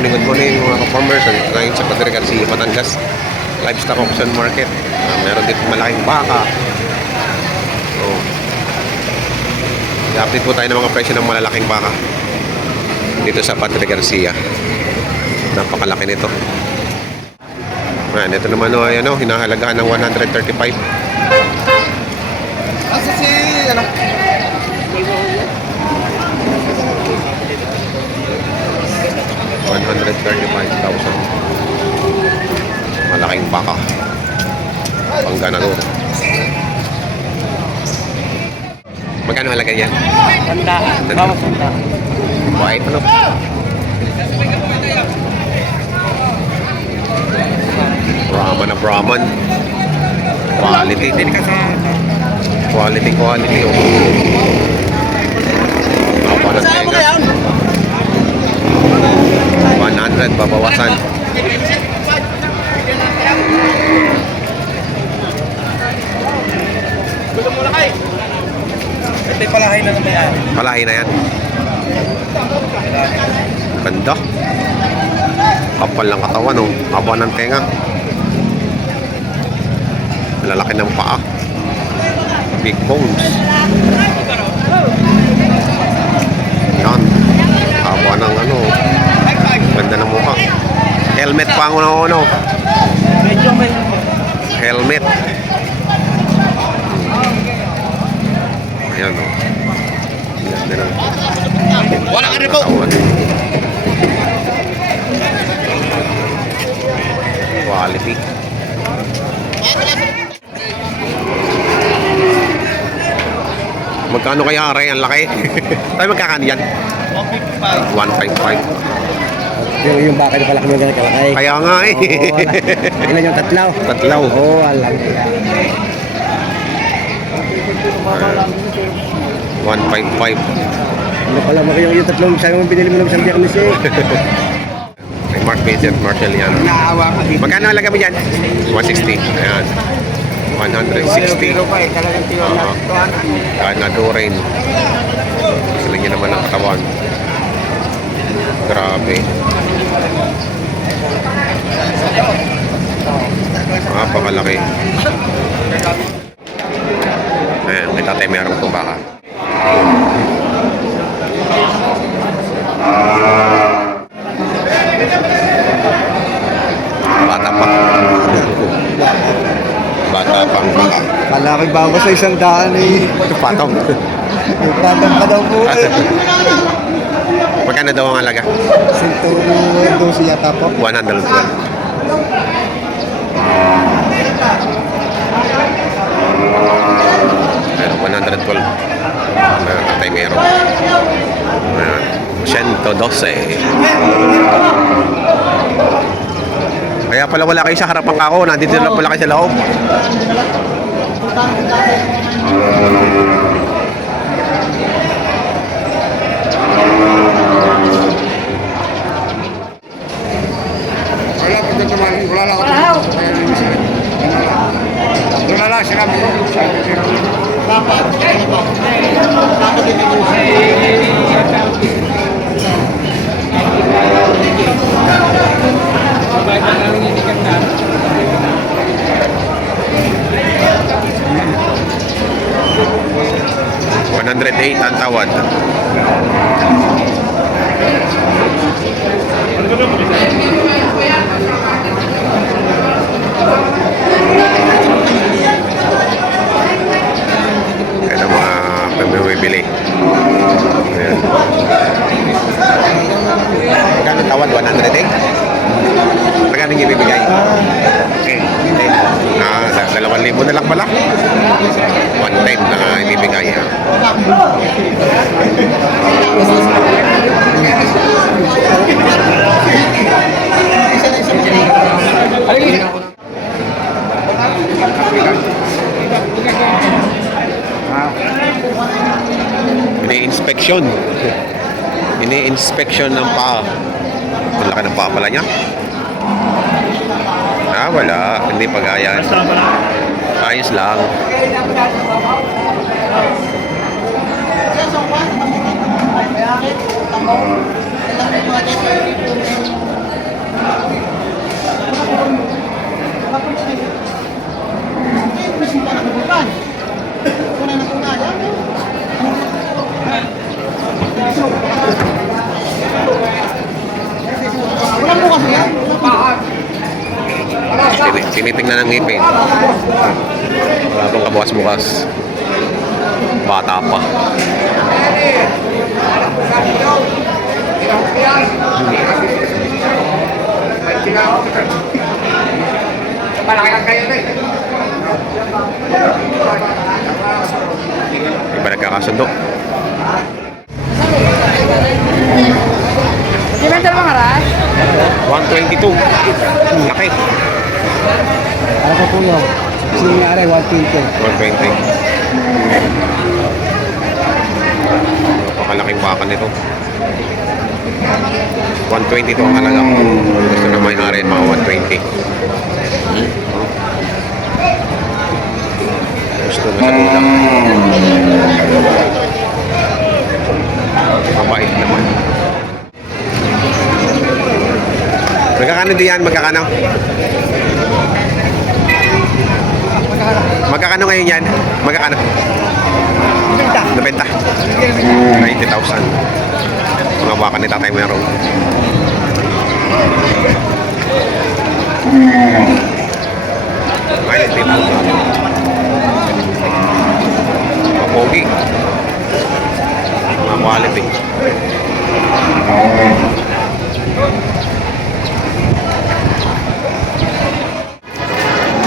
good morning mga ka-farmers. Nandito tayo sa Padre Garcia, Batangas Livestock Auction Market. Meron dito malaking baka. So, i-update po tayo ng mga presyo ng malalaking baka dito sa Padre Garcia. Napakalaki nito. Ito naman ay hinahalagahan ng 135. Asa si ano? 135,000. Malaking baka. Pangganador. Magkano halaga yan? Tandaan. Bawas tandaan. White ano? Brahman na Brahman. Quality. Quality. Apa na tenga? 100 babawasan. Ito yung palahay na naman yan. Palahi na yan. Ganda. Kapal ng katawan, oh. Haba ng tenga. Lalaki ng paa. Big bones. Yan. Haba ng ganda ng mukha. Helmet pa ang uno. Medyo may... Helmet. Ayan, oh. Ganda ng Wala ka rin po! katawan. Quality. Magkano kaya aray? Ang laki. Tayo magkakano yan? 155. Yung baka na pala kami ganyan kalakay. Kaya nga eh. Ilan yung tatlaw? Tatlaw. Oo, alam ko yan. 155. Ano pala mo yung tatlong sabi mo binili mo ng isang biyernes eh. Kay Mark Vincent Marshall yan. Naawa ka dito. Magkano halaga mo dyan? 160. Ayan. 160. Talagang tiyon na. Ganadorin. Sila niya naman ang katawan. Grabe. Napakalaki. Ayan, kita tayo meron itong baka. Bata pa. Bata pang baka. Malaki bago sa isang daan eh. Patong. Patong pa daw po eh. Magkano daw ang halaga? Sinturo siya tapo. 112. Pero 112. Tatay meron. 112. Kaya pala wala kayo sa harapan ako. Nandito lang pala kayo sa loob. Wala lang siya kami. 108 ang tawad. Kaya mga pamimibili. Ayan. Magkano tawad? 108? Magkano yung ibibigay? Okay. 2,000 na lang pala. 110 na ibibigay. Ini-inspection. Ini-inspection ng paa. Ang laki ng paa pala niya. Wala. Hindi pagayan. Ayos lang. Tinitingnan ng ngipin. Wala pang kabukas-bukas. Bata pa. Iba nagkakasundo. Gimana bang Aras? 122. Laki. Ano ko po yun? Si Aray, 120. 120. Napakalaking baka nito. 120 to ang halaga. Gusto na may rin mga 120. Gusto na sa ulam. Mabait naman. Magkakano diyan? Magkakano? Magkakano ngayon yan? Magkakano? Nabenta. 90,000. Mga baka ni Tatay Merong. Ay, 90,000. Mga pogi. Mga quality.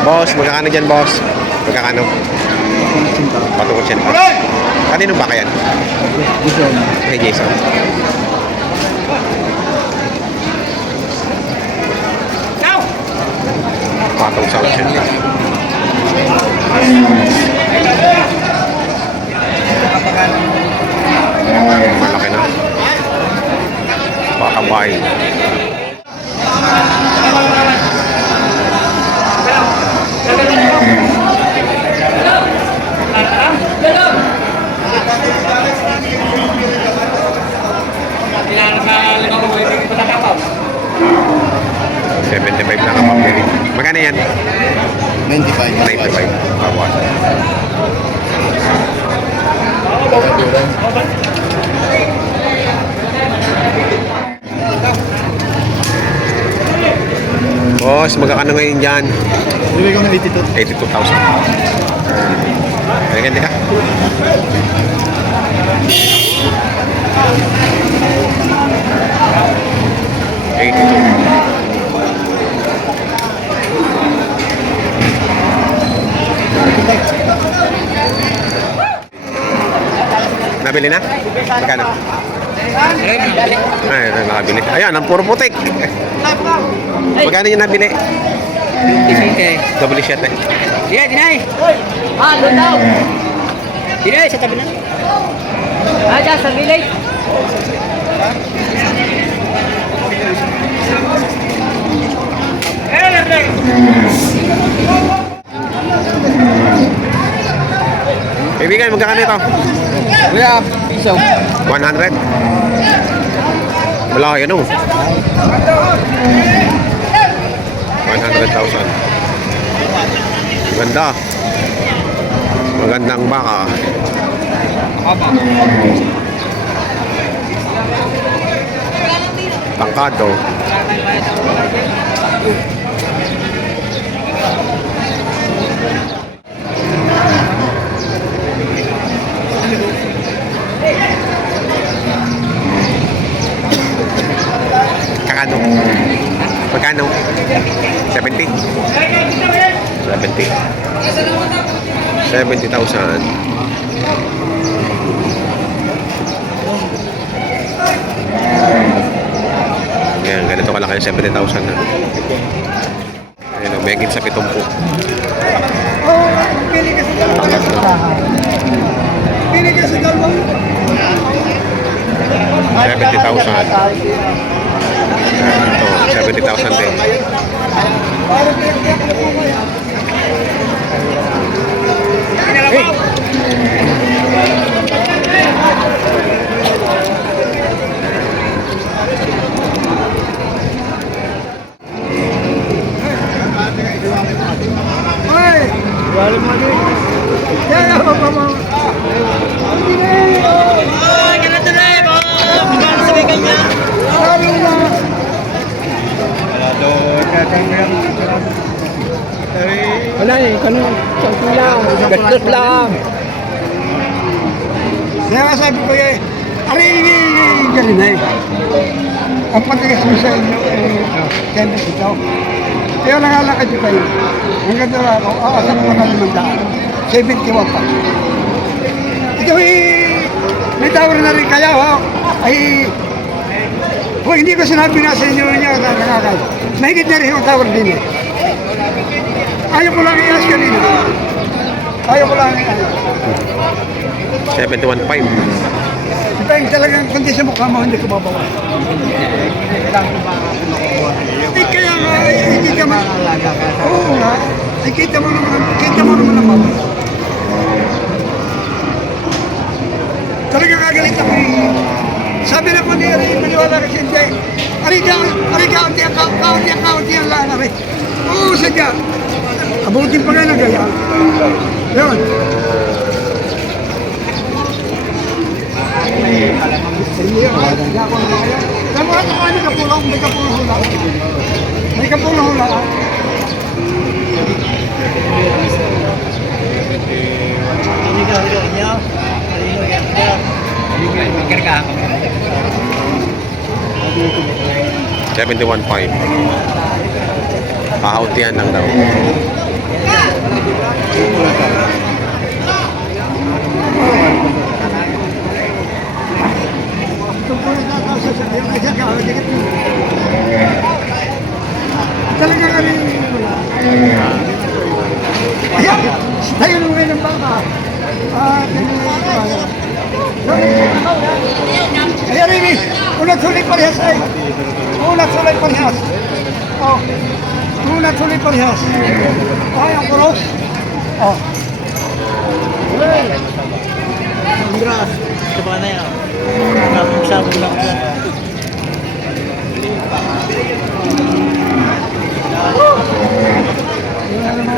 Boss, magkakano dyan, boss? Magkakano? Patungkol siya. Kanino ba kaya? Jason. Kay Jason. Patong sa option niya. Malaki na. Pakabay. $75 na kapapili. Magkano yan? 95. 95. Bawasan. Boss, magkakano ngayon dyan? Bibigay ko ng 82. 82,000. Kaya ganti ka? Nabili na? Magkano? Ay, nakabili. Ayan, ang puro putik. Magkano yung nabili? 57. Double shot eh. Iya, dinay. Ah, doon daw. Dinay, sa tabi na. Ah, dyan, sa village. Kaibigan, magkano ito? Kuya, piso. 100? Wala kayo no? 100,000. Ganda. Magandang baka. Tangkado. Kakano? Magkano? 70? 70. 70,000. Yan, ganito kalaki yung 70,000 na. Ayun, megit sa 70. Tangkat na. 70,000. Ito, 70,000 din. kanina. Sample lang. Gastos lang. Kaya nga sabi ko eh, aray, galing na eh. Ang patigas mo sa inyo, kaya ito. Kaya nangalakad ko kayo. Hanggang doon ako, aasap ko na 500. 71 pa. Ito may tower na rin kaya, ha? Ay, hindi ko sinabi na sa inyo niya nakakad. Mahigit na rin yung tower din eh. Ayaw ko lang i-ask kanina. Ayaw ko lang i-ask. 715. Ito yung talagang kundi sa mukha mo, hindi ko mabawa. Eh kaya nga, hindi ka man. Oo nga. Eh kita mo naman naman. Talaga kagalit ako eh. Sabi na ko niya rin, maniwala kasi hindi. Kaunti ang lang na rin. Oo, sadya. Abutin pa nga na gaya. Yun. May kapulong hula. Magkarga ako. 71.5. Pahautian lang daw. Talaga kami. Ayan, tayo nung ngayon ng baka. Ayan, Remy, unat sulit parehas ay. Unat sulit parehas. Oh, unat sulit parehas. Ay, ang kuros. Oh. Andras, coba na yan. Sabog lang yan.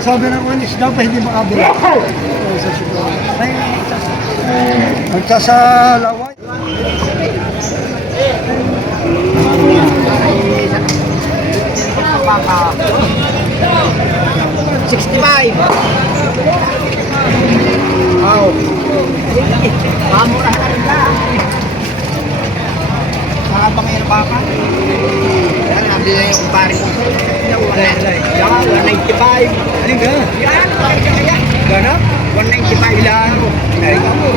Sabi ng mga isda pa hindi makabila. Magsasalaway. $65. Wow. Mamura na rin ka. Nakabang yung baka. Yan, nabili na yung pari ko. Yan, 195. Ano nga? Yan, kaya. Gana? 195 lang. Ay, kamu.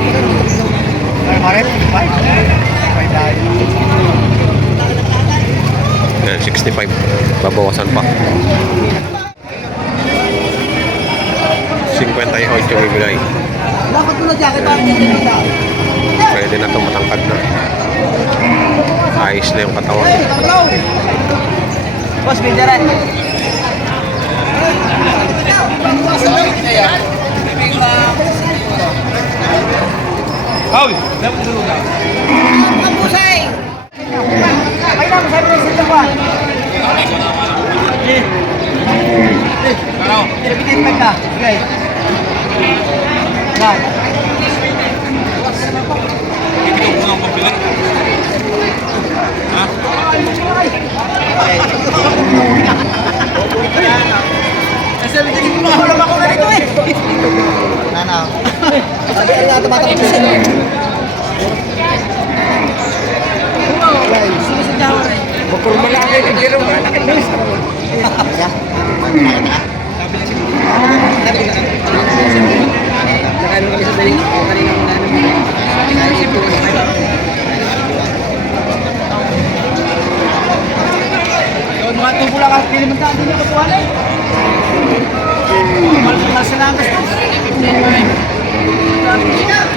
Maret, 5. Yan, 65. Babawasan pa. 58 bibigay. Bakit mo na jacket pa? Pwede na ito, matangkad na. Ayos na yung katawan. Boss, bindaran. Hoy! Pusay! Ay na, masabi na sa japan. Ano? Sabitin pa ka. Okay. Yan. Ikaw mo nga pabili. Ha? Sabitin mo na ako ako na dito eh. Nana. Sabitin na tumatapos. Pagkurma lang kayo, nagdiro ka na kayo. Nakano kami sa daling kanina ko na yung mga tubo lang at kilimantaan din yung katuan eh. Masalamat.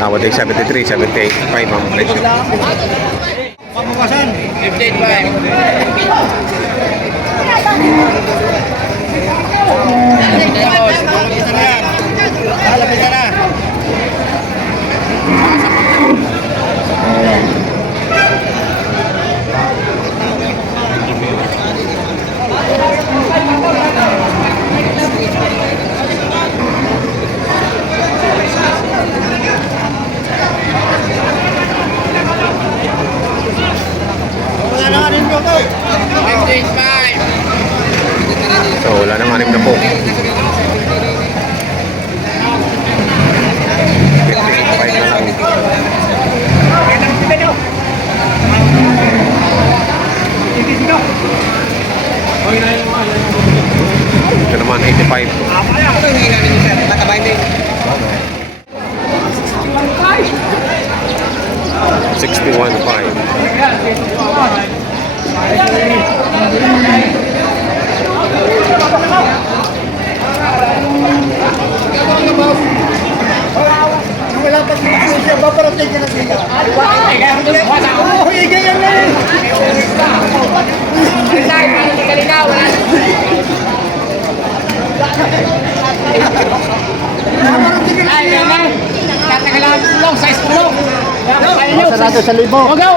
Nowadays, 73, 78, 5 ang presyo. Pamakasan, So, wala nang 6 na po. Ito yung hingin namin sir. Matabay din. 61.5. Wala pa siya, paparating ka na siya. Oo, ganyan na eh. Sarado sa libo. Wagaw.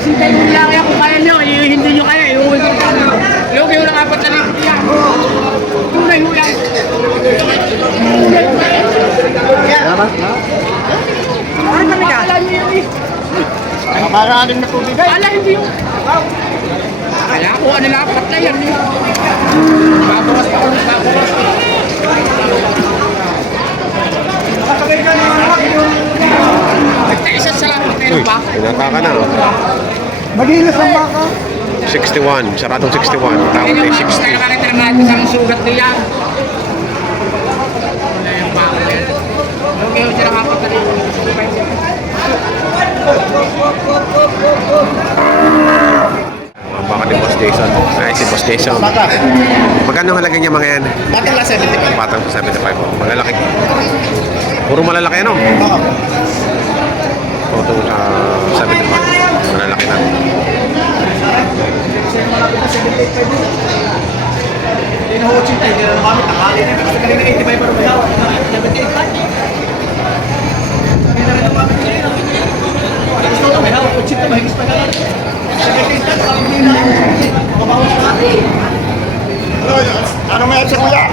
Sisintay mo lang yan kung kaya nyo. Hindi nyo kaya. Iuwi ko kami. Iuwi ko lang 4,000 yan. Tunay mo yan. Alam niyo yun eh. Para anim na tubig. Alam hindi yun. Kaya kuha nila 4 na yan eh. Babawas pa ulit. Babawas pa. Nagtaisa sa Uy, pinataka na. Magilas ang baka. 61. Saradong 61. Tawag ay 60. Kaya nakakita naman natin sa sugat nila. Wala yung bako yan. Okay, yung sila kapag tayo. Mga baka ni Boss Jason. Ay, si Boss Jason. Magkano halaga niya mga yan? Batang la 75. Batang sa 75 po. Malalaki. Puro malalaki ano? Ito sa 75. Malalaki na. Ano may sa kuya?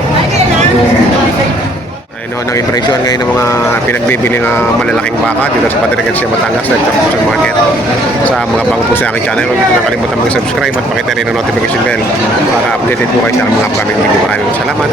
Ayun o, naging presyon ngayon ng mga pinagbibili ng malalaking baka dito sa Padre Garcia, Batangas, sa market. Sa mga bago po sa aking channel, huwag niyo nakalimutan mag-subscribe at pakita rin ang notification bell para updated po kayo sa mga upcoming video. Maraming salamat.